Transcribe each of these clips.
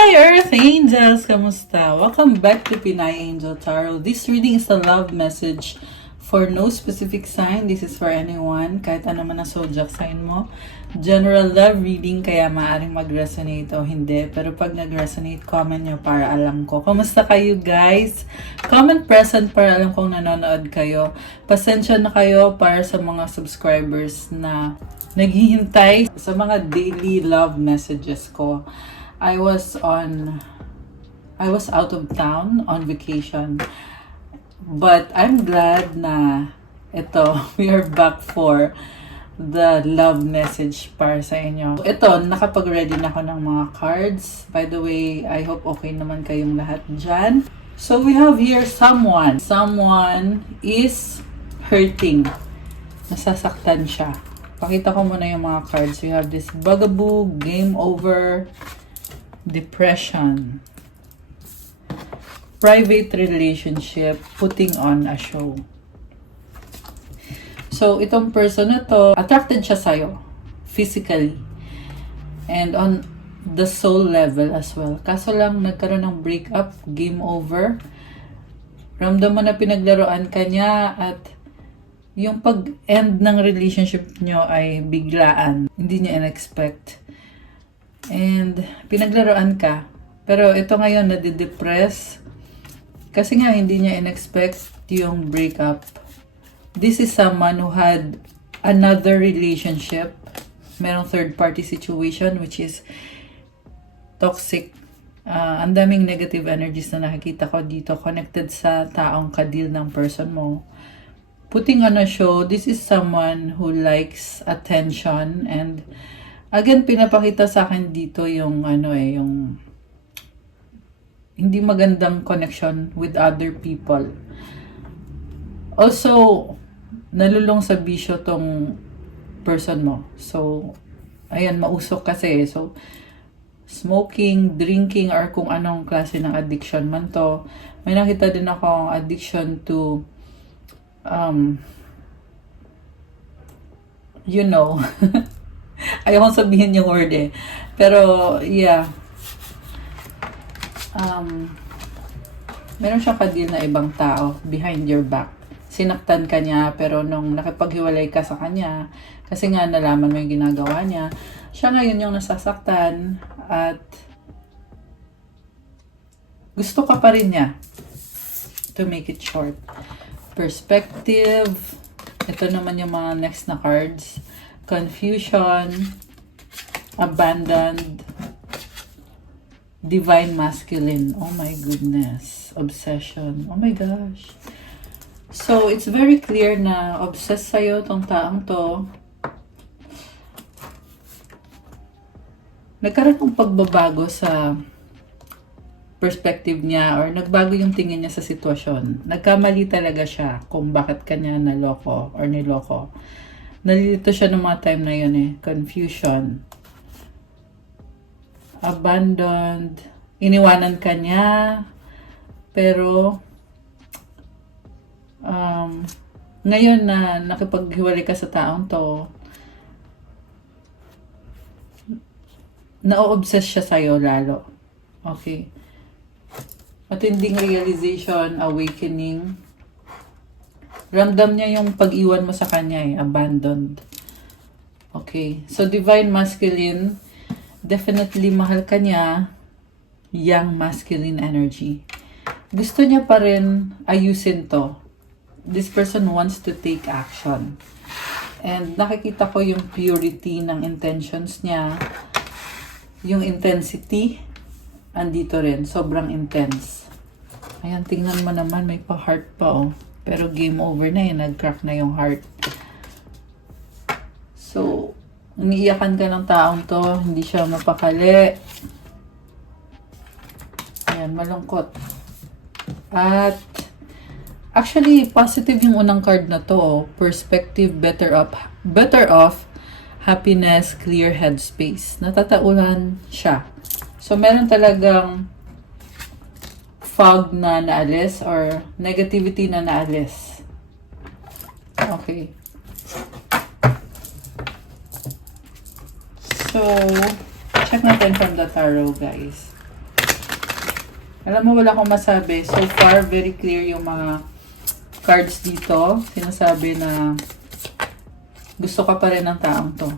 Hi Earth Angels! Kamusta? Welcome back to Pinay Angel Tarot. This reading is a love message for no specific sign. This is for anyone, kahit ano man ang zodiac sign mo. General love reading, kaya maaaring mag-resonate o hindi. Pero pag nag-resonate, comment nyo para alam ko. Kamusta kayo guys? Comment present para alam kong nanonood kayo. Pasensya na kayo para sa mga subscribers na naghihintay sa mga daily love messages ko. I was out of town on vacation. But I'm glad na ito, we are back for the love message para sa inyo. Ito, nakapag-ready na ako ng mga cards. By the way, I hope okay naman kayong lahat dyan. So we have here someone. Someone is hurting. Nasasaktan siya. Pakita ko muna yung mga cards. We have this bugaboo, game over, depression, private relationship, putting on a show. So, itong person na to, attracted siya sa'yo, physically, and on the soul level as well. Kaso lang, nagkaroon ng breakup, game over. Ramdam mo na pinaglaruan ka niya at yung pag-end ng relationship nyo ay biglaan. Hindi niya in-expect. And pinaglaruan ka. Pero ito ngayon, nadidepress. Kasi nga, hindi niya in-expect yung breakup. This is someone who had another relationship. Merong third-party situation, which is toxic. Ang daming negative energies na nakikita ko dito, connected sa taong kadil ng person mo. Putting on a show, this is someone who likes attention. And again, pinapakita sa akin dito yung yung hindi magandang connection with other people. Also, nalulong sa bisyo tong person mo. So, ayan, mausok kasi. So, smoking, drinking, or kung anong klase ng addiction man to. May nakita din ako addiction to, ayokong sabihin yung word eh. Pero, yeah. Meron siyang kadil na ibang tao behind your back. Sinaktan ka niya, pero nung nakipaghiwalay ka sa kanya, kasi nga nalaman mo yung ginagawa niya, siya ngayon yung nasasaktan at gusto ka pa rin niya. To make it short. Perspective. Ito naman yung mga next na cards. Confusion. Abandoned. Divine masculine. Oh my goodness. Obsession. Oh my gosh. So, it's very clear na obsessed sa'yo tong taong to. Nagkaroon ng pagbabago sa perspective niya or nagbago yung tingin niya sa sitwasyon. Nagkamali talaga siya kung bakit kanya naloko or niloko. Nalilito siya ng mga time na yun eh. Confusion. Abandoned. Iniwanan ka niya. Pero ngayon na nakipaghiwalay ka sa taong to, na-obsess siya sa'yo lalo. Okay. Matinding realization, awakening. Ramdam niya yung pag-iwan mo sa kanya eh, abandoned. Okay. So, divine masculine, definitely mahal ka niya, young masculine energy. Gusto niya pa rin ayusin to. This person wants to take action. And nakikita ko yung purity ng intentions niya. Yung intensity, andito rin. Sobrang intense. Ayan, tingnan mo naman, may pa-heart pa oh. Pero game over na eh, nag-crack na yung heart. So, iniiyakan ka ng taong to, hindi siya mapakali. Ayan, malungkot. At, actually, positive yung unang card na to oh. Perspective, better off, happiness, clear headspace. Natataulan siya. So, meron talagang fog na naalis or negativity na naalis. Okay. So, check natin from the tarot, guys. Alam mo, wala akong masabi. So far, very clear yung mga cards dito. Sinasabi na gusto ka pa rin ng taong to.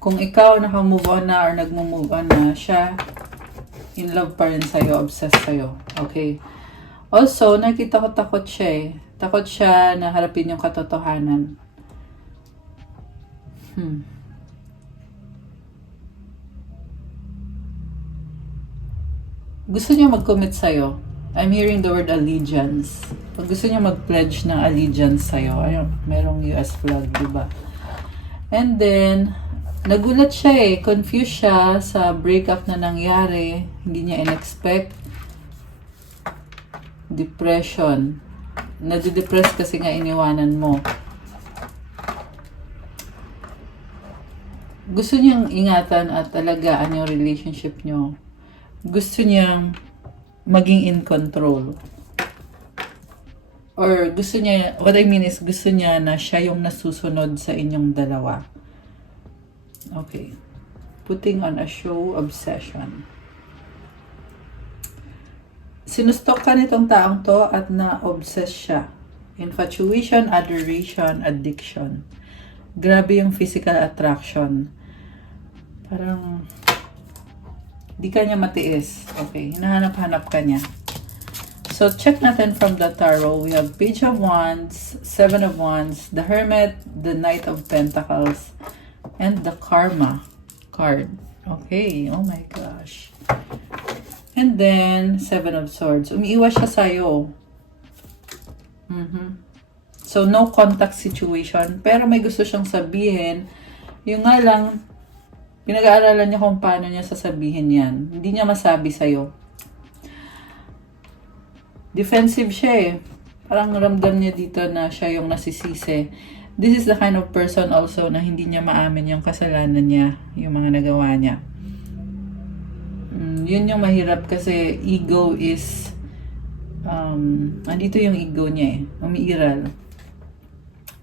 Kung ikaw naka-move on na or nagmo-move on na, siya in love pa rin sa'yo, obsessed sa'yo. Okay? Also, nakita ko takot siya eh. Takot siya na harapin yung katotohanan. Gusto niya mag-commit sa'yo. I'm hearing the word allegiance. Pag gusto niya mag-pledge ng allegiance sa'yo, ayun, merong US flag, diba? And then, nagulat siya eh. Confused siya sa breakup na nangyari. Hindi niya in-expect. Depression. Nadidepress kasi nga iniwanan mo. Gusto niyang ingatan at alagaan yung relationship niyo. Gusto niyang maging in control. Or gusto niya, what I mean is, gusto niya na siya yung nasusunod sa inyong dalawa. Okay. Putting on a show, obsession. Sinustok ka nitong taong to at na-obsess siya. Infatuation, adoration, addiction. Grabe yung physical attraction. Parang di ka niya matiis. Okay, hinahanap-hanap ka niya. So, check natin from the tarot. We have Page of Wands, Seven of Wands, the Hermit, the Knight of Pentacles, and the Karma card. Okay, oh my gosh. And then, Seven of Swords. Umiiwas siya sa'yo. So, no contact situation. Pero may gusto siyang sabihin. Yung nga lang, pinag-aaralan niya kung paano niya sasabihin yan. Hindi niya masabi sa'yo. Defensive siya eh. Parang ramdam niya dito na siya yung nasisisi. This is the kind of person also na hindi niya maamin yung kasalanan niya, yung mga nagawa niya. Yun yung mahirap kasi ego is, andito yung ego niya eh, umiiral.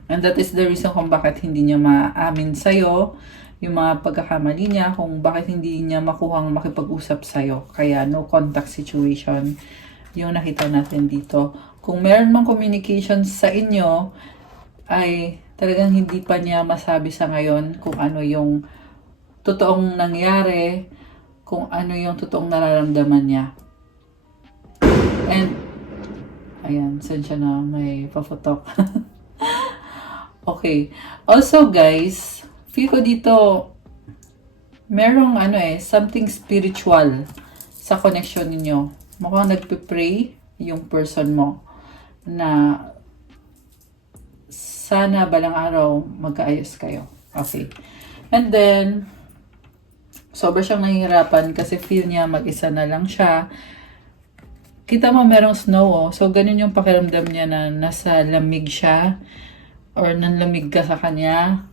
And that is the reason kung bakit hindi niya maamin sa'yo, yung mga pagkakamali niya, kung bakit hindi niya makuhang makipag-usap sa'yo. Kaya no contact situation yung nakita natin dito. Kung meron mang communication sa inyo, ay talagang hindi pa niya masabi sa ngayon kung ano yung totoong nangyari, kung ano yung totoong nararamdaman niya. And, ayan, saan siya na may paputok. Okay. Also guys, feel ko dito, merong something spiritual sa connection ninyo. Mukhang nagpe-pray yung person mo na sana balang araw magkaayos kayo. Okay. And then, sobra siyang nahihirapan kasi feel niya mag-isa na lang siya. Kita mo merong snow oh. So, ganun yung pakiramdam niya na nasa lamig siya or nanlamig ka sa kanya.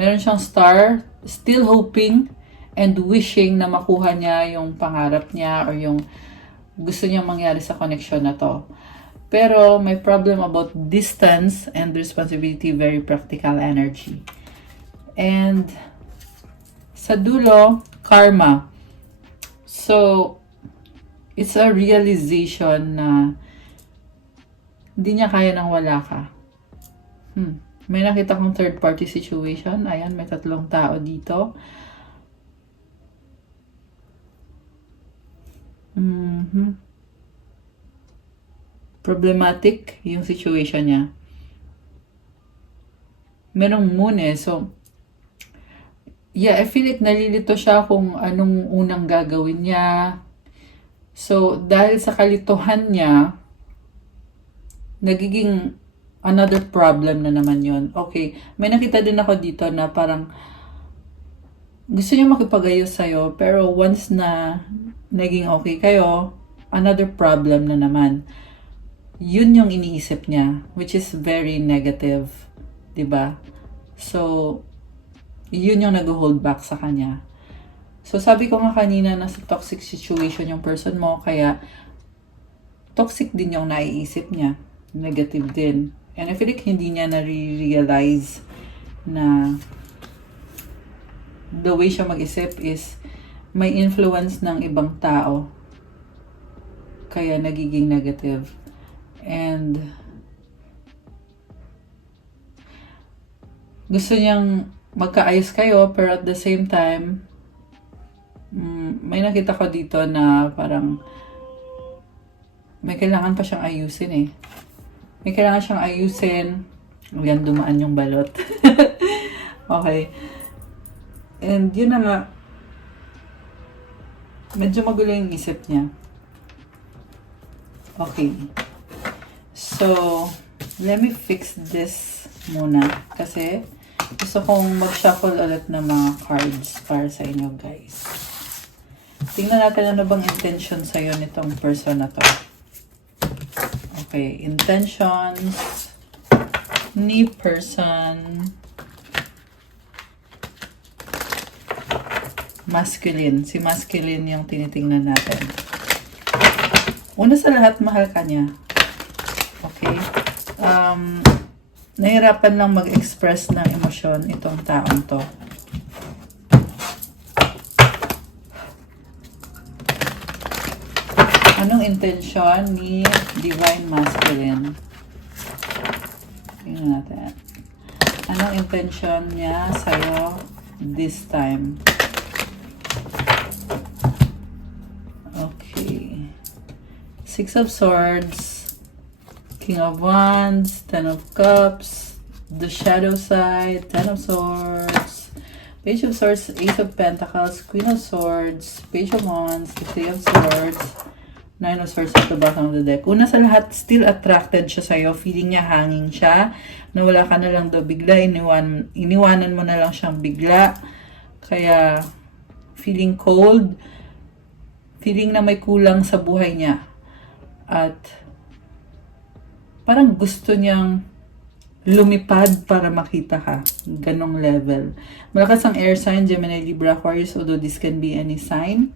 Meron siyang star, still hoping and wishing na makuha niya yung pangarap niya or yung gusto niya mangyari sa connection na to. Pero may problem about distance and responsibility, very practical energy. And sa dulo, karma. So, it's a realization na hindi niya kaya nang wala ka. May nakita kong third party situation. Ayan, may 3 tao dito. Problematic yung situation niya. Merong moon eh. So, yeah, I feel like nalilito siya kung anong unang gagawin niya. So, dahil sa kalituhan niya, nagiging another problem na naman yon. Okay, may nakita din ako dito na parang gusto niya makipag-ayos sa'yo, pero once na naging okay kayo, another problem na naman. Yun yung iniisip niya, which is very negative, 'di ba? So, yun yung nag-hold back sa kanya. So, sabi ko nga kanina, nasa toxic situation yung person mo, kaya toxic din yung naiisip niya. Negative din. And I feel like hindi niya na-realize na the way siya mag-isip is may influence ng ibang tao. Kaya nagiging negative. And gusto niyang magkaayos kayo, pero at the same time, may nakita ko dito na parang may kailangan pa siyang ayusin eh. May kailangan siyang ayusin. Ayan, dumaan yung balot. Okay. And yun na nga, medyo magulo yung isip niya. Okay. So, let me fix this muna. Kasi, gusto kong mag-shuffle ulit ng mga cards para sa inyo, guys. Tingnan natin ano bang intention sa'yo nitong person na to. Okay, intentions ni person masculine. Si masculine yung tinitingnan natin. Una sa lahat, mahal ka niya. Okay? Nahirapan lang mag-express ng emosyon itong taong to. Anong intention ni Divine Masculine? Tingnan natin. Anong intention niya sa'yo this time? Okay. Six of Swords, King of Wands, Ten of Cups, the Shadow Side, Ten of Swords, Page of Swords, Ace of Pentacles, Queen of Swords, Page of Wands, the Three of Swords, Nine of Swords at the bottom of the deck. Una sa lahat, still attracted siya sa'yo. Feeling niya hanging siya. Nawala ka na lang daw bigla. Iniwanan mo na lang siyang bigla. Kaya, feeling cold. Feeling na may kulang sa buhay niya. At, parang gusto niyang lumipad para makita ka. Ganong level. Malakas ang air sign, Gemini, Libra, Aquarius, although this can be any sign.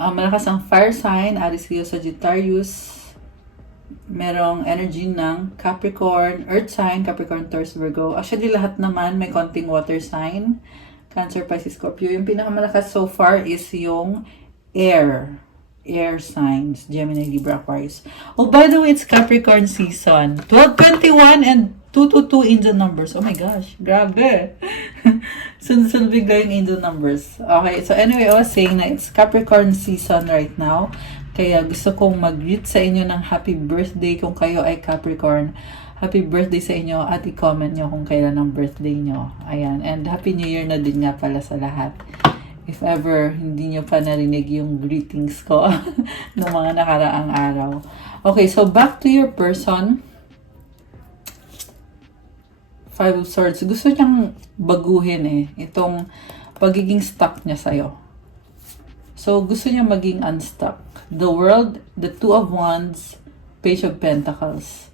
Malakas ang fire sign, Aries, Leo, Sagittarius. Merong energy ng Capricorn, Earth sign, Capricorn, Taurus, Virgo. Actually, lahat naman may konting water sign. Cancer, Pisces, Scorpio. Yung pinakamalakas so far is yung air signs, Gemini, Libra, Aquarius. Oh, by the way, it's Capricorn season. 12/21 and 222 angel numbers. Oh my gosh, grabe. Sunod-sunod bigla yung angel numbers. Okay, so anyway, I was saying na it's Capricorn season right now. Kaya gusto kong mag-greet sa inyo ng happy birthday kung kayo ay Capricorn. Happy birthday sa inyo at i-comment nyo kung kailan ang birthday nyo. Ayan, and happy new year na din nga pala sa lahat. If ever hindi nyo pa narinig yung greetings ko ng mga nakaraang araw. Okay, so back to your person. Five of Swords. Gusto niyang baguhin eh. Itong pagiging stuck niya sa'yo. So, gusto niya maging unstuck. The World, the Two of Wands, Page of Pentacles.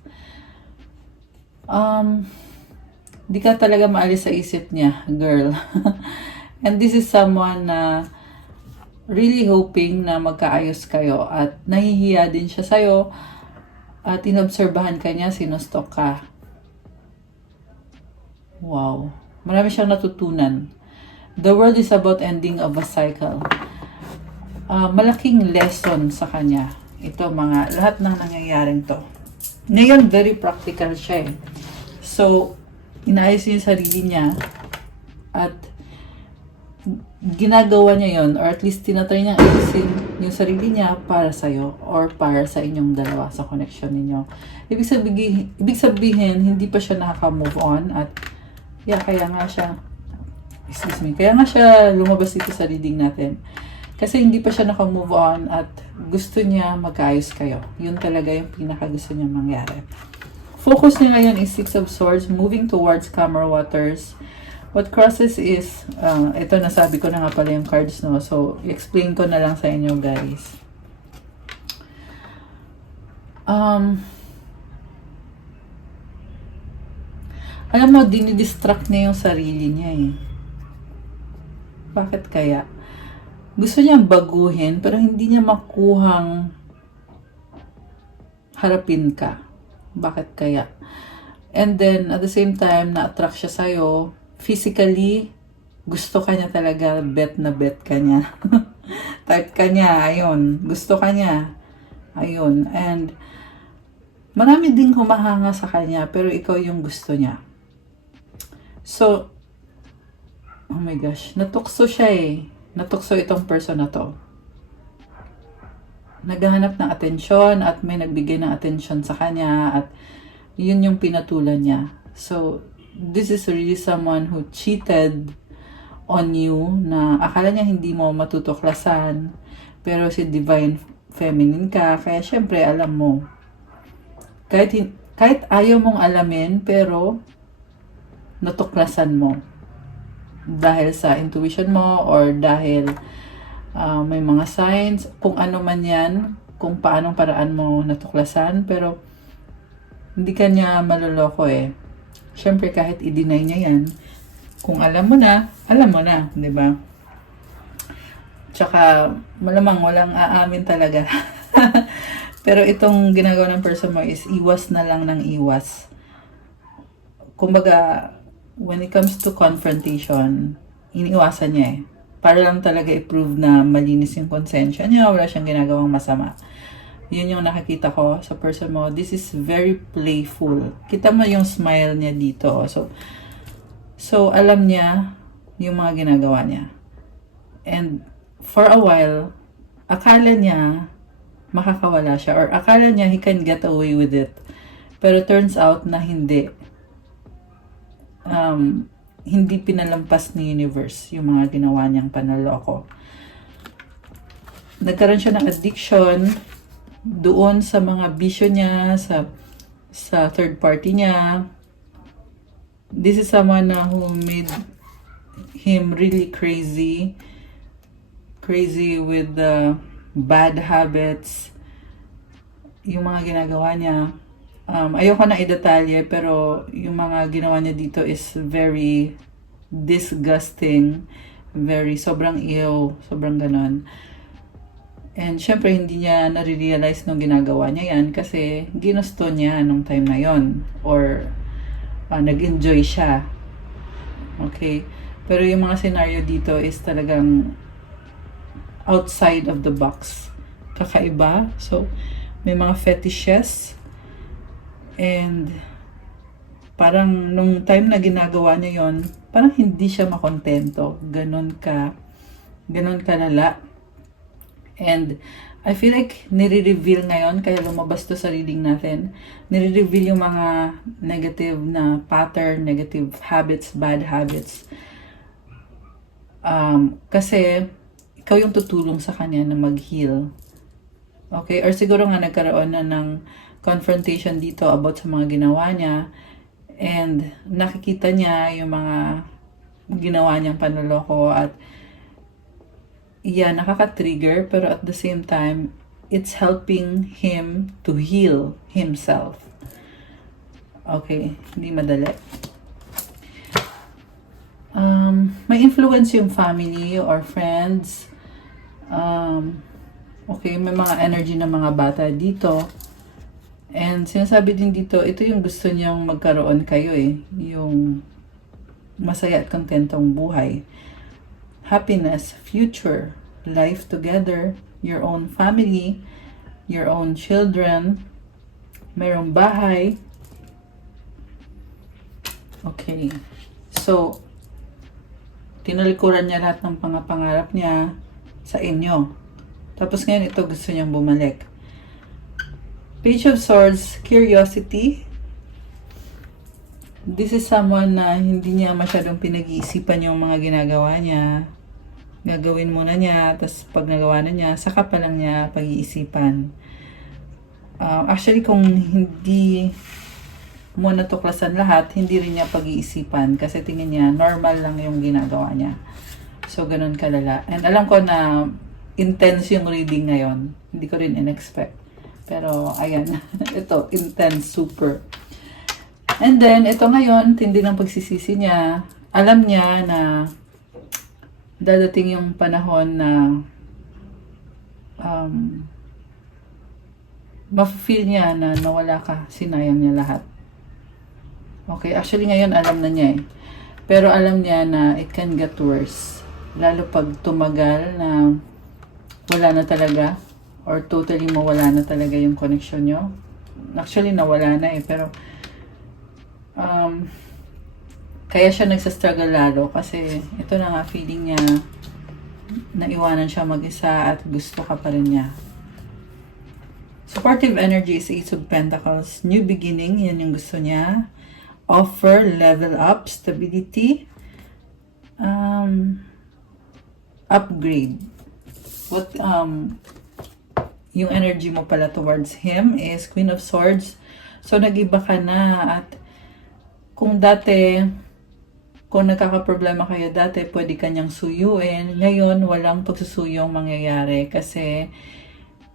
Di ka talaga maalis sa isip niya, girl. And this is someone na really hoping na magkaayos kayo at nahihiya din siya sa'yo at inobserbahan ka niya, sinustok ka. Wow. Marami siyang natutunan. The world is about ending of a cycle. Malaking lesson sa kanya. Ito lahat ng nangyayaring to. Ngayon, very practical siya eh. So, inaayos niya yung sarili niya at ginagawa niya yon, or at least tinatry niya ayusin yung sarili niya para sa'yo or para sa inyong dalawa, sa connection ninyo. Ibig sabihin, hindi pa siya nakaka-move on at kaya nga siya lumabas dito sa reading natin. Kasi hindi pa siya naka-move on at gusto niya magkaayos kayo. Yun talaga yung pinaka-gusto niya mangyari. Focus niya ngayon is Six of Swords, moving towards calmer waters. What crosses is, ito nasabi ko na nga pala yung cards, no? So, explain ko na lang sa inyo, guys. Alam mo, dinidistract niya yung sarili niya eh. Bakit kaya? Gusto niyang baguhin, pero hindi niya makuhang harapin ka. Bakit kaya? And then, at the same time, na-attract siya sa'yo, physically, gusto ka niya talaga, bet na bet ka niya. Type ka niya, ayun. Gusto ka niya. Ayun. And marami ding humahanga sa kanya, pero ikaw yung gusto niya. So, oh my gosh, natukso siya eh. Natukso itong person na to. Naghahanap ng atensyon at may nagbigay ng atensyon sa kanya at yun yung pinatulan niya. So, this is really someone who cheated on you na akala niya hindi mo matutuklasan pero si Divine Feminine ka, kaya syempre alam mo. Kahit ayaw mong alamin pero natuklasan mo dahil sa intuition mo or dahil may mga signs, kung ano man yan, kung paanong paraan mo natuklasan, pero hindi ka niya maloloko eh. Syempre kahit i-deny niya yan, kung alam mo na, di ba? Tsaka malamang walang aamin talaga. Pero itong ginagawa ng person mo is iwas na lang ng iwas. Kumbaga, when it comes to confrontation, iniiwasan niya eh. Para lang talaga i-prove na malinis yung konsensya niya, wala siyang ginagawang masama. Yun yung nakikita ko sa person mo. This is very playful. Kita mo yung smile niya dito. So alam niya yung mga ginagawa niya. And for a while, akala niya makakawala siya or akala niya he can get away with it. Pero turns out na hindi. Hindi pinalampas ni universe yung mga ginawa niyang panloloko. Nagkaroon siya ng addiction doon sa mga bisyo niya, sa third party niya. This is someone who made him really crazy with the bad habits, yung mga ginagawa niya. Ayoko na i-detalye, pero yung mga ginawa niya dito is very disgusting, sobrang ew, sobrang ganon. And syempre, hindi niya nare-realize nung ginagawa niya yan kasi ginusto niya nung time na yon or nag-enjoy siya. Okay? Pero yung mga scenario dito is talagang outside of the box. Kakaiba. So, may mga fetishes. And parang nung time na ginagawa niya yon, parang hindi siya makontento. Ganon kalala. And I feel like nire-reveal ngayon, kaya lumabas to sa reading natin, nire-reveal yung mga negative na pattern, negative habits, bad habits. Kasi ikaw yung tutulong sa kanya na mag-heal. Okay? Or siguro nga nagkaroon na ng confrontation dito about sa mga ginawa niya and nakikita niya yung mga ginawa niyang panloloko at nakaka-trigger, pero at the same time, it's helping him to heal himself. Okay, hindi madali. May influence yung family or friends. Okay, may mga energy ng mga bata dito. And sinasabi din dito, ito yung gusto niyang magkaroon kayo eh. Yung masaya at kontentong buhay. Happiness, future, life together, your own family, your own children, mayroong bahay. Okay. So, tinalikuran niya lahat ng pangarap niya sa inyo. Tapos ngayon, ito gusto niyang bumalik. Page of Swords, curiosity. This is someone na hindi niya masyadong pinag-iisipan yung mga ginagawa niya. Gagawin muna niya, tapos pag nagawa na niya, saka pa lang niya pag-iisipan. Actually, kung hindi mo natuklasan lahat, hindi rin niya pag-iisipan kasi tingin niya, normal lang yung ginagawa niya. So, ganun kalala. And alam ko na intense yung reading ngayon. Hindi ko rin in-expect. Pero, ayan. Ito, intense, super. And then, ito ngayon, tindi ng pagsisisi niya. Alam niya na dadating yung panahon na ma-feel niya na nawala ka, sinayang niya lahat. Okay, actually ngayon alam na niya eh. Pero alam niya na it can get worse. Lalo pag tumagal na wala na talaga or totally mawala na talaga yung connection nyo. Actually, nawala na pero kaya siya nagsastruggle lalo kasi ito na nga, feeling niya naiwanan siya mag-isa at gusto ka pa rin niya. Supportive energy is Ace of Pentacles. New beginning, yan yung gusto niya. Offer, level up, stability, upgrade. What yung energy mo pala towards him is Queen of Swords. So nag-iba ka na at kung nagkakaproblema kayo dati, pwede kanyang suyuin. Ngayon, walang pagsusuyong mangyayari kasi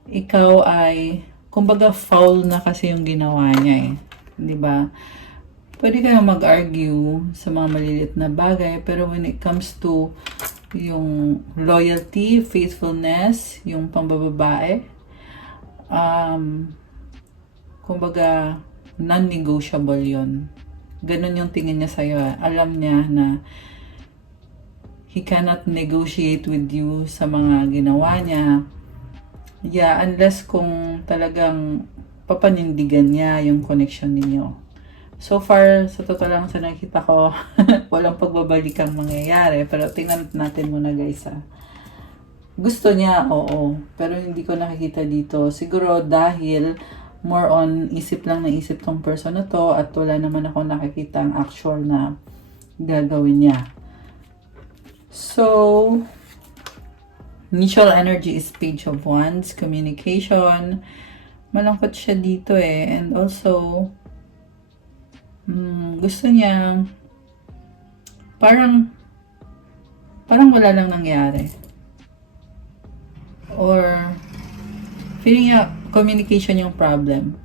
ikaw ay, kumbaga foul na kasi yung ginawa niya di ba? Pwede kayong mag-argue sa mga maliliit na bagay, pero when it comes to yung loyalty, faithfulness, yung pambababae, kumbaga non-negotiable yon. Ganun yung tingin niya sa'yo. Alam niya na he cannot negotiate with you sa mga ginawa niya. Yeah, unless kung talagang papanindigan niya yung connection ninyo. So far, sa totoo lang sa nakita ko, walang pagbabalik ang mangyayari. Pero tingnan natin muna guys Gusto niya, oo. Pero hindi ko nakikita dito. Siguro dahil more on isip lang na isip tong person na to at wala naman ako nakikita ang actual na gagawin niya. So, initial energy is Page of Wands, communication. Malungkot siya dito and also gusto niya parang wala lang nangyari. Or feeling niya communication yung problem.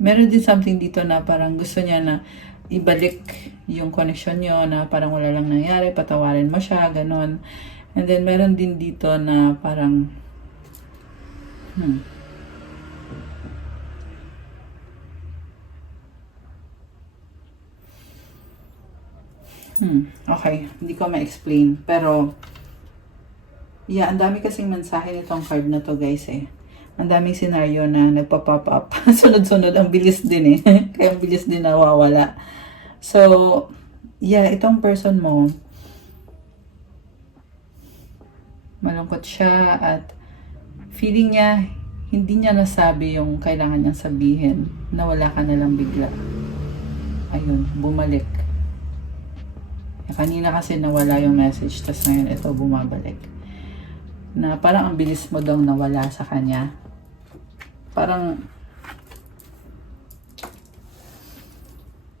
Meron din something dito na parang gusto niya na ibalik yung connection nyo na parang wala lang nangyari, patawarin mo siya, ganon. And then meron din dito na parang okay, hindi ko ma-explain. Pero yeah, ang dami kasing mensahe nitong card na to guys Ang daming senaryo na nagpa-pop up. Sunod-sunod, ang bilis din Kaya ang bilis din nawawala. So, yeah, itong person mo, malungkot siya at feeling niya, hindi niya nasabi yung kailangan niyang sabihin. Nawala ka na lang bigla. Ayun, bumalik. Kanina kasi nawala yung message, tas ngayon ito bumabalik. Na parang ang bilis mo daw nawala sa kanya. Parang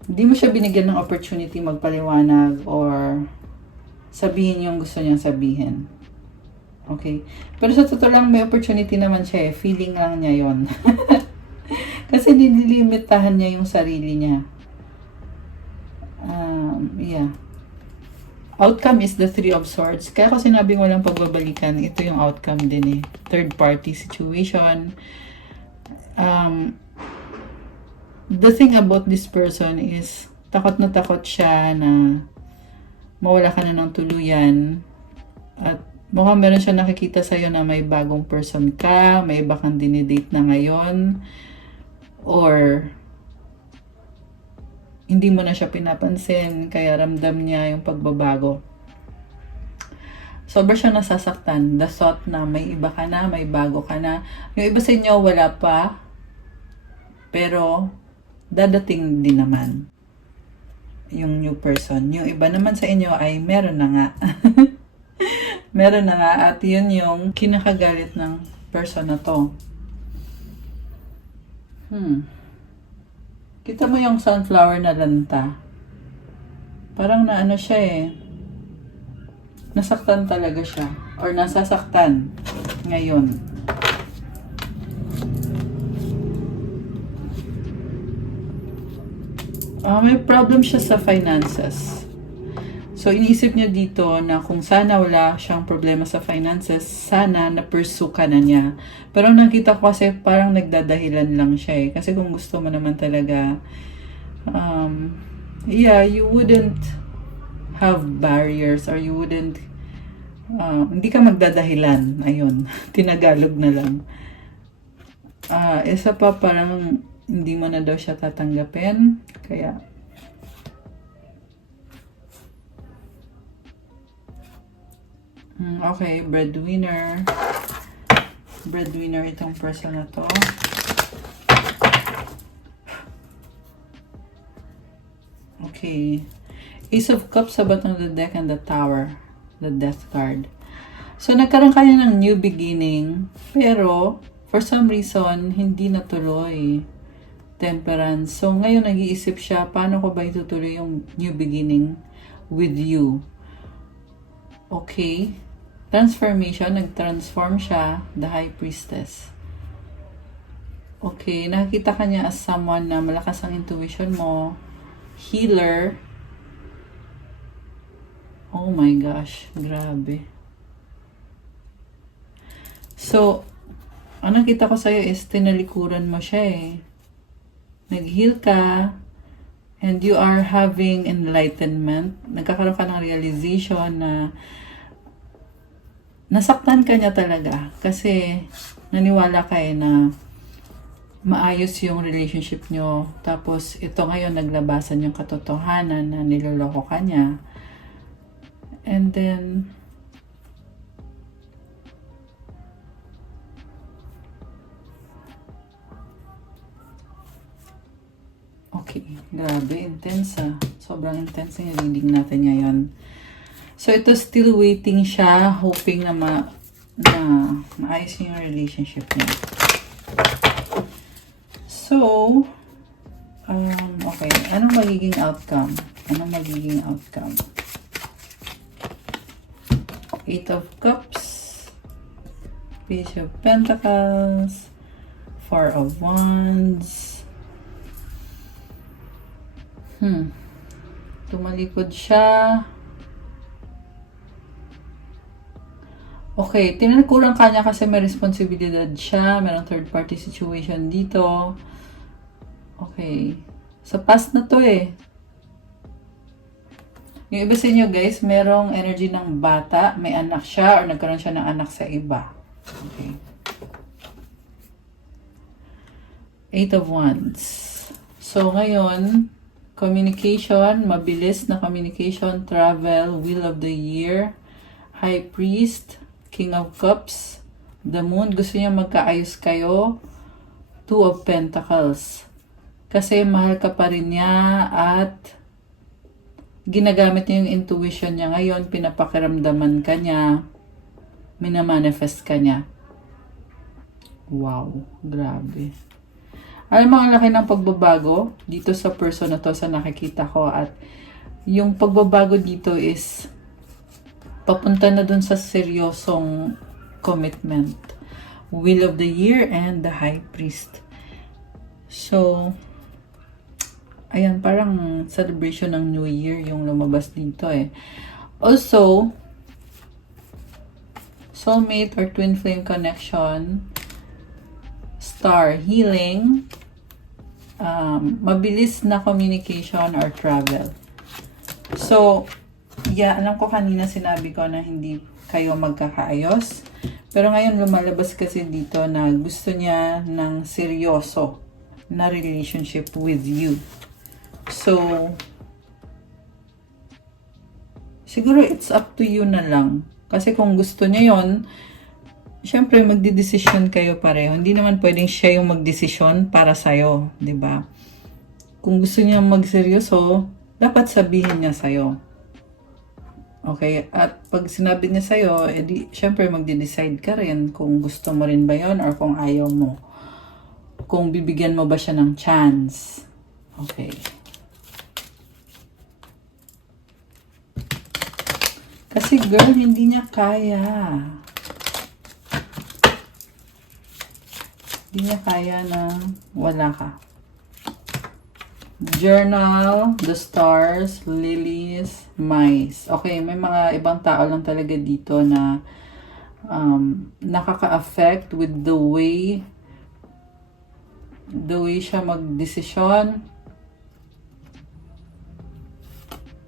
hindi mo siya binigyan ng opportunity magpaliwanag or sabihin yung gusto niyang sabihin. Okay? Pero sa totoo lang, may opportunity naman siya Feeling lang niya yon. Kasi nililimitahan niya yung sarili niya. Yeah. Outcome is the Three of Swords. Kaya ko sinabing walang pagbabalikan, ito yung outcome din Third party situation. The thing about this person is takot na takot siya na mawala ka na ng tuluyan. At mukhang meron siya nakikita sa'yo na may bagong person ka, may iba kang dinidate na ngayon, or hindi mo na siya pinapansin, kaya ramdam niya yung pagbabago. Sobra siya nasasaktan. The thought na may iba ka na, may bago ka na. Yung iba sa inyo, wala pa. Pero, dadating din naman yung new person. Yung iba naman sa inyo ay meron na nga. Meron na nga at yun yung kinakagalit ng person na to. Kita mo yung sunflower na lanta. Parang naano siya nasaktan talaga siya. Or nasasaktan ngayon. May problem siya sa finances. So, iniisip niya dito na kung sana wala siyang problema sa finances, sana na-pursue ka na niya. Pero nakita ko kasi parang nagdadahilan lang siya Kasi kung gusto mo naman talaga, yeah, you wouldn't have barriers or you wouldn't hindi ka magdadahilan. Ayun, tinagalog na lang. Isa pa parang hindi mo na daw siya tatanggapin. Kaya okay, breadwinner. Breadwinner itong person na to. Okay. Ace of Cups sa bottom of the deck and the Tower. The Death card. So, nagkaroon kayo ng new beginning. Pero, for some reason, hindi natuloy. Temperance. So, ngayon nag-iisip siya, paano ko ba itutuloy yung new beginning with you? Okay. Transformation. Nag-transform siya. The High Priestess. Okay. Nakikita ka niya as someone na malakas ang intuition mo. Healer. Oh my gosh. Grabe. So, ang nakita ko sa'yo is tinalikuran mo siya eh. Nag-heal ka and you are having enlightenment. Nagkakaroon ka ng realization na nasaktan ka niya talaga kasi naniwala ka eh na maayos yung relationship nyo. Tapos, ito ngayon naglabasan yung katotohanan na niloloko ka niya. And then, okay, grabe, intense ah. Sobrang intense yung reading natin ngayon. So, ito still waiting siya, hoping na maayos yung relationship niya. So, okay. Anong magiging outcome? Anong magiging outcome? Eight of Cups, Page of Pentacles, Four of Wands. Tumalikod siya. Okay, tinalikuran ka niya kasi may responsibilidad siya. Merong third party situation dito. Okay. Sa past na to eh. Yung iba sa inyo guys, merong energy ng bata. May anak siya or nagkaroon siya ng anak sa iba. Okay. Eight of Wands. So ngayon, communication, mabilis na communication, travel, Wheel of the Year, High Priest, King of Cups, the Moon. Gusto niya magkaayos kayo. Two of Pentacles. Kasi mahal ka pa rin niya at ginagamit niya yung intuition niya ngayon. Pinapakiramdaman ka niya. Minamanifest ka niya. Wow. Grabe. Alam mo, ang laki ng pagbabago dito sa person na to sa nakikita ko. At yung pagbabago dito is papunta na dun sa seryosong commitment. Wheel of the Year and the High Priest. So, ayan, parang celebration ng New Year yung lumabas dito eh. Also, soulmate or twin flame connection, star healing, mabilis na communication or travel. So, yeah, alam ko kanina sinabi ko na hindi kayo magkakaayos. Pero ngayon lumalabas kasi dito na gusto niya ng seryoso na relationship with you. So, siguro it's up to you na lang. Kasi kung gusto niya yon, syempre magdidesisyon kayo pareho. Hindi naman pwedeng siya yung magdesisyon para sa'yo, di ba? Kung gusto niya magseryoso, dapat sabihin niya sa'yo. Okay, at pag sinabi niya sa'yo, edi, syempre magde-decide ka rin kung gusto mo rin ba yon or kung ayaw mo. Kung bibigyan mo ba siya ng chance. Okay. Kasi girl, hindi niya kaya. Hindi niya kaya na wala ka. Journal, the stars, lilies, mice. Okay, may mga ibang tao lang talaga dito na nakaka-affect with the way siya mag-desisyon.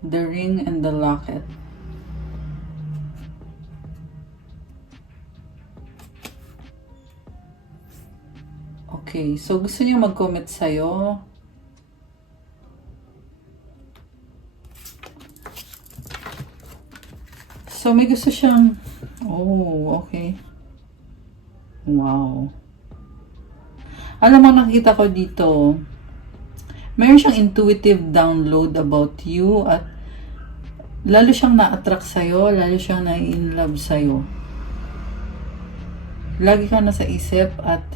The ring and the locket. Okay, so gusto niyo mag-comment sa'yo. So may gusto siyang, oh, okay. Wow. Alam mo, nakita ko dito, mayroon siyang intuitive download about you at lalo siyang na-attract sa'yo, lalo siyang na-in-love sa'yo. Lagi ka nasa isip at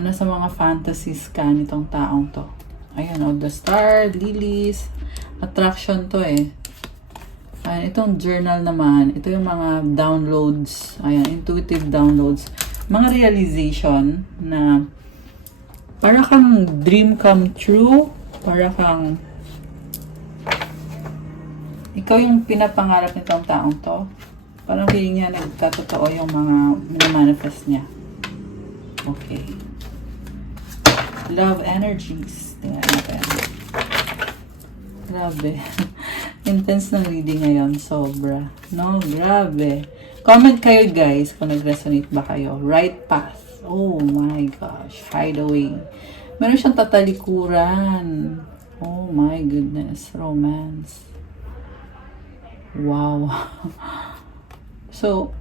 nasa mga fantasies ka nitong taong to. Ayun, oh, the star, lilies, attraction to eh. Ayan, itong journal naman, ito yung mga downloads, ayan, intuitive downloads, mga realization na para kang dream come true, para kang ikaw yung pinapangarap nitong taong to. Parang feeling niya nagkatotoo yung mga minamanifest niya. Okay. Love energies. Tingnan natin. Grabe. Intense ng reading ngayon. Sobra. No, grabe. Comment kayo guys kung nag-resonate ba kayo. Right path. Oh my gosh. Hideaway. Meron siyang tatalikuran. Oh my goodness. Romance. Wow. So,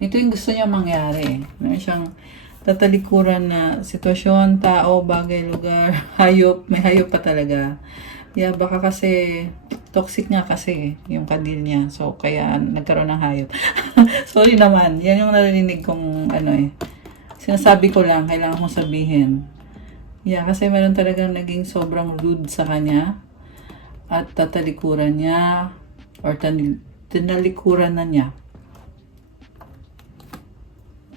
ito yung gusto niya mangyari. Meron siyang tatalikuran na sitwasyon, tao, bagay, lugar, hayop. May hayop pa talaga. Yeah, baka kasi toxic nga kasi yung kadil niya. So, kaya nagkaroon ng hayop. Sorry naman. Yan yung narinig kong sinasabi ko lang, kailangan kong sabihin. Yeah, kasi meron talagang naging sobrang rude sa kanya. At tatalikuran niya or tinalikuran na niya.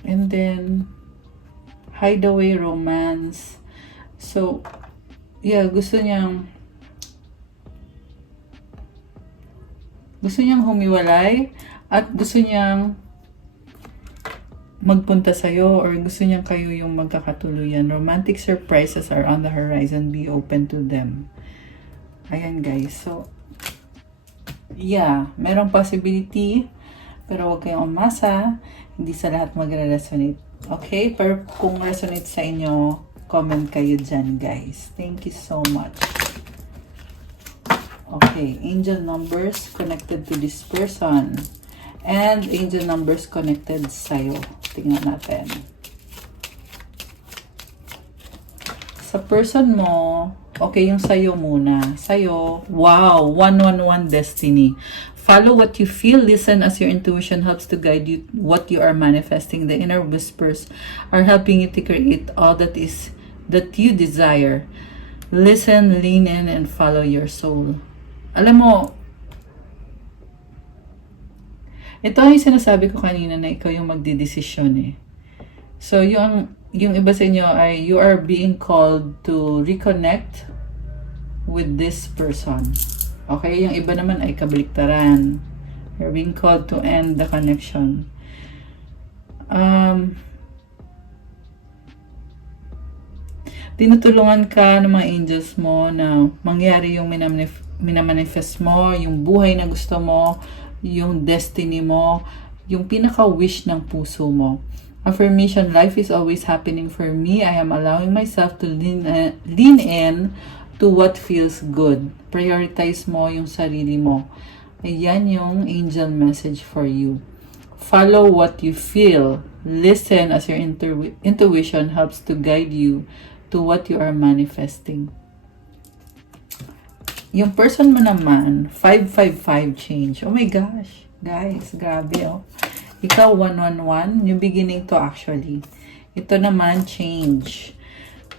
And then, hideaway romance. So, yeah, gusto niyang humiwalay at gusto niyang magpunta sa'yo or gusto niyang kayo yung magkakatuluyan. Romantic surprises are on the horizon. Be open to them. Ayan guys. So, yeah, merong possibility pero huwag kayong umasa. Hindi sa lahat magre-resonate. Okay? Pero kung resonate sa inyo, comment kayo dyan guys. Thank you so much. Okay, angel numbers connected to this person. And angel numbers connected sa'yo. Tingnan natin. Sa person mo, okay, yung sa'yo muna. Sa'yo, wow, 111 destiny. Follow what you feel. Listen as your intuition helps to guide you what you are manifesting. The inner whispers are helping you to create all that you desire. Listen, lean in, and follow your soul. Alam mo, ito yung sinasabi ko kanina na ikaw yung magdidesisyon eh. So, yung iba sa inyo ay you are being called to reconnect with this person. Okay? Yung iba naman ay kabaliktaran. You're being called to end the connection. Tinutulungan ka ng mga angels mo na mangyari yung minamanifest mo, yung buhay na gusto mo, yung destiny mo, yung pinaka-wish ng puso mo. Affirmation, life is always happening for me. I am allowing myself to lean in to what feels good. Prioritize mo yung sarili mo. Ayan yung angel message for you. Follow what you feel. Listen as your intuition helps to guide you to what you are manifesting. Yung person mo naman, 555 change. Oh my gosh. Guys, grabe oh. Ikaw, 111, yung beginning to actually. Ito naman, change.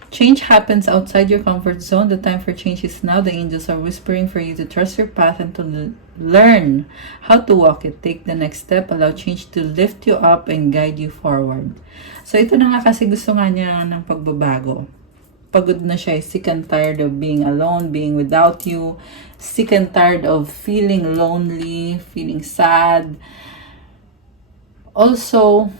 Change happens outside your comfort zone. The time for change is now. The angels are whispering for you to trust your path and to learn how to walk it. Take the next step. Allow change to lift you up and guide you forward. So, ito na nga kasi gusto nga niya ng pagbabago. Pagod na siya, sick and tired of being alone, being without you, sick and tired of feeling lonely, feeling sad. Also,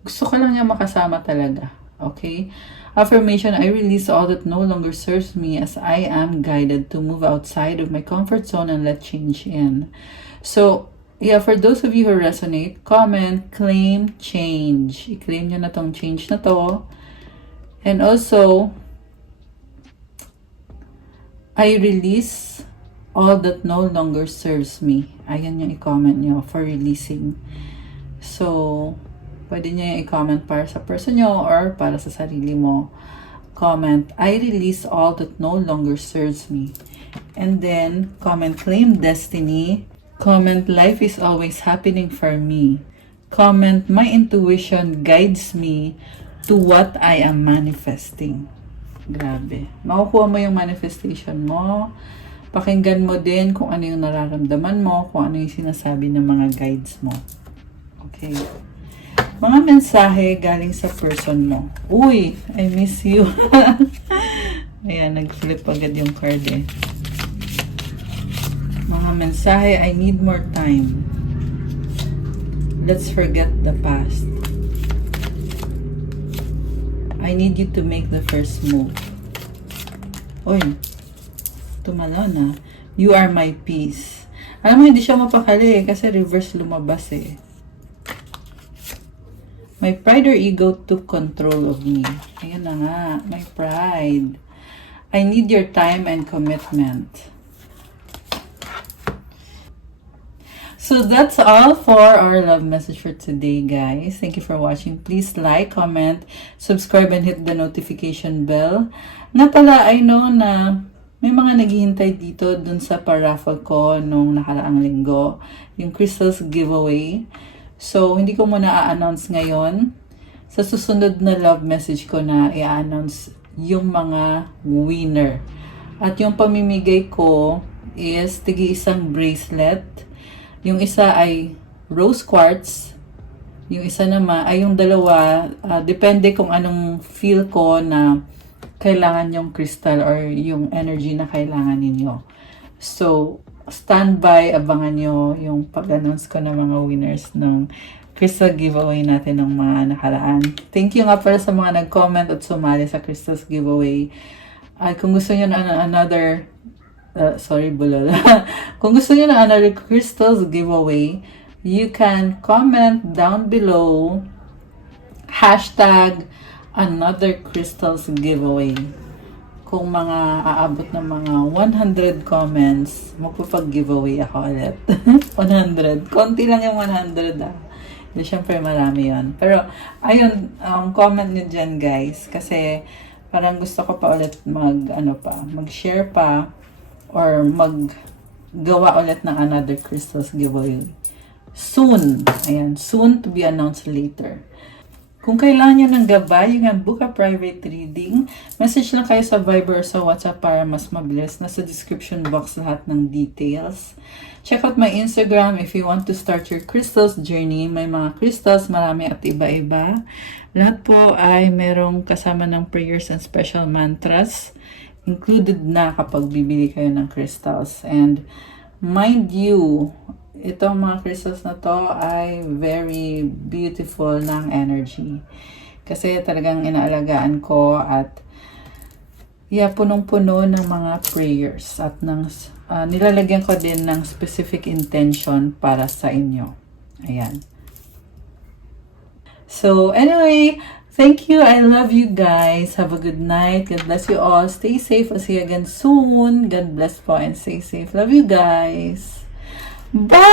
gusto ko lang niya makasama talaga. Okay? Affirmation, I release all that no longer serves me as I am guided to move outside of my comfort zone and let change in. So, yeah, for those of you who resonate, comment, claim, change. I-claim nyo na tong change na to. And also, I release all that no longer serves me. Ayan yung i-comment nyo for releasing. So, pwede nyo yung i-comment para sa person nyo or para sa sarili mo. Comment, I release all that no longer serves me. And then, comment, claim destiny. Comment, life is always happening for me. Comment, my intuition guides me to what I am manifesting. Grabe. Makukuha mo yung manifestation mo. Pakinggan mo din kung ano yung nararamdaman mo, kung ano yung sinasabi ng mga guides mo. Okay. Mga mensahe galing sa person mo. Uy, I miss you. Ayan, nag-flip agad yung card eh. Mga mensahe, I need more time. Let's forget the past. I need you to make the first move. Uy, tumalon na. You are my peace. Alam mo, hindi siya mapakali kasi reverse lumabas eh. My pride or ego took control of me. Ayan na nga, my pride. I need your time and commitment. So that's all for our love message for today, guys. Thank you for watching. Please like, comment, subscribe, and hit the notification bell. Nga pala, I know na may mga naghihintay dito dun sa paraffle ko nung nakaraang linggo. Yung crystals giveaway. So, hindi ko muna a-announce ngayon. Sa susunod na love message ko na i-announce yung mga winner. At yung pamimigay ko is tigi-isang bracelet. Yung isa ay rose quartz. Yung isa naman, ay yung dalawa, depende kung anong feel ko na kailangan yung crystal or yung energy na kailangan ninyo. So, stand by, abangan nyo yung pag-announce ko ng mga winners ng crystal giveaway natin ng mga nakaraan. Thank you nga pala sa mga nag-comment at sumali sa crystals giveaway. At kung gusto nyo na another bulol. Kung gusto niyo na another crystals giveaway, you can comment down below hashtag another crystals giveaway. Kung mga aabot ng mga 100 comments, magpapag-giveaway ako ulit. 100. Konti lang yung 100 ah. Hindi, syempre marami yon. Pero, ayun, comment nyo dyan guys. Kasi, parang gusto ko pa ulit mag-share pa or maggawa ulit ng another crystals giveaway. Soon. Ayan. Soon to be announced later. Kung kailangan nyo ng gabay, you can book a private reading. Message lang kayo sa Viber or sa WhatsApp para mas mabilis. Nasa description box lahat ng details. Check out my Instagram if you want to start your crystals journey. May mga crystals, marami at iba-iba. Lahat po ay merong kasama ng prayers and special mantras. Included na kapag bibili kayo ng crystals. And mind you, itong mga crystals na to ay very beautiful ng energy. Kasi talagang inaalagaan ko at punong-puno ng mga prayers at nilalagyan ko din ng specific intention para sa inyo. Ayan. So, anyway, thank you. I love you guys. Have a good night. God bless you all. Stay safe. I'll see you again soon. God bless po and stay safe. Love you guys. Bye!